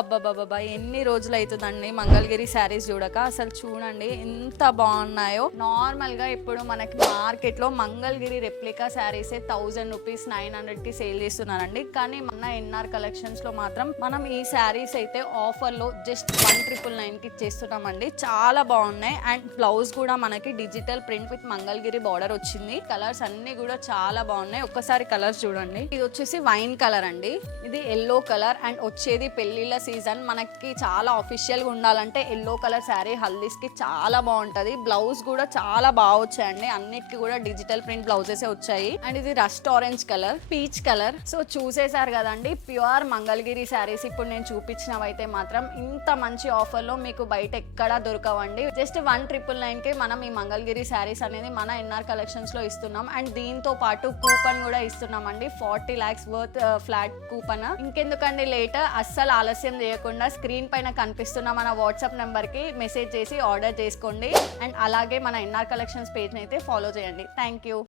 అబ్బబ్బబ్బబ్బా ఎన్ని రోజులు అవుతుందండి మంగళగిరి శారీస్ చూడక. అసలు చూడండి ఎంత బాగున్నాయో. నార్మల్ గా ఇప్పుడు మనకి మార్కెట్ లో మంగళగిరి రెప్లికా శారీస్ 1000 రూపీస్ 900 కి సేల్ చేస్తున్నారండి. కానీ మన ఎన్ఆర్ కలెక్షన్స్ లో మాత్రం మనం ఈ శారీస్ అయితే ఆఫర్ లో జస్ట్ 1999 కి ఇచ్చేస్తున్నామండి. చాలా బాగున్నాయి. అండ్ బ్లౌజ్ కూడా మనకి digital print with Mangalagiri border వచ్చింది. కలర్స్ అన్ని కూడా చాలా బాగున్నాయి. ఒక్కసారి కలర్స్ చూడండి. ఇది వచ్చేసి వైన్ కలర్ అండి, ఇది ఎల్లో కలర్. అండ్ వచ్చేది పెళ్లిళ్ళ సీజన్, మనకి చాలా అఫీషియల్ గా ఉండాలంటే ఎల్లో కలర్ శారీ హల్దీస్ కి చాలా బాగుంటది. బ్లౌజ్ కూడా చాలా బాగా వచ్చాయండి. అన్నిటికీ కూడా డిజిటల్ ప్రింట్ బ్లౌజెస్ వచ్చాయి. అండ్ ఇది rust orange colour, peach colour. So చూసేశారు కదండి ప్యూర్ మంగళగిరి శారీస్. ఇప్పుడు నేను చూపించినవైతే మాత్రం ఇంత మంచి ఆఫర్ లో మీకు బయట ఎక్కడా దొరకవండి. జస్ట్ 1999 కి మనం ఈ మంగళగిరి శారీస్ అనేది మన ఎన్ఆర్ కలెక్షన్స్ లో ఇస్తున్నాం. అండ్ దీంతో పాటు కూపన్ కూడా ఇస్తున్నాం అండి, 40 lakhs వర్త్ ఫ్లాట్ కూపన్. ఇంకెందుకండి లేట్, అస్సలు ఆలస్యం చేయకుండా స్క్రీన్ పైన కనిపిస్తున్న మన వాట్సాప్ నెంబర్ కి మెసేజ్ చేసి ఆర్డర్ చేసుకోండి. అండ్ అలాగే మన ఎన్ఆర్ కలెక్షన్స్ పేజ్ అయితే ఫాలో చేయండి. Thank you.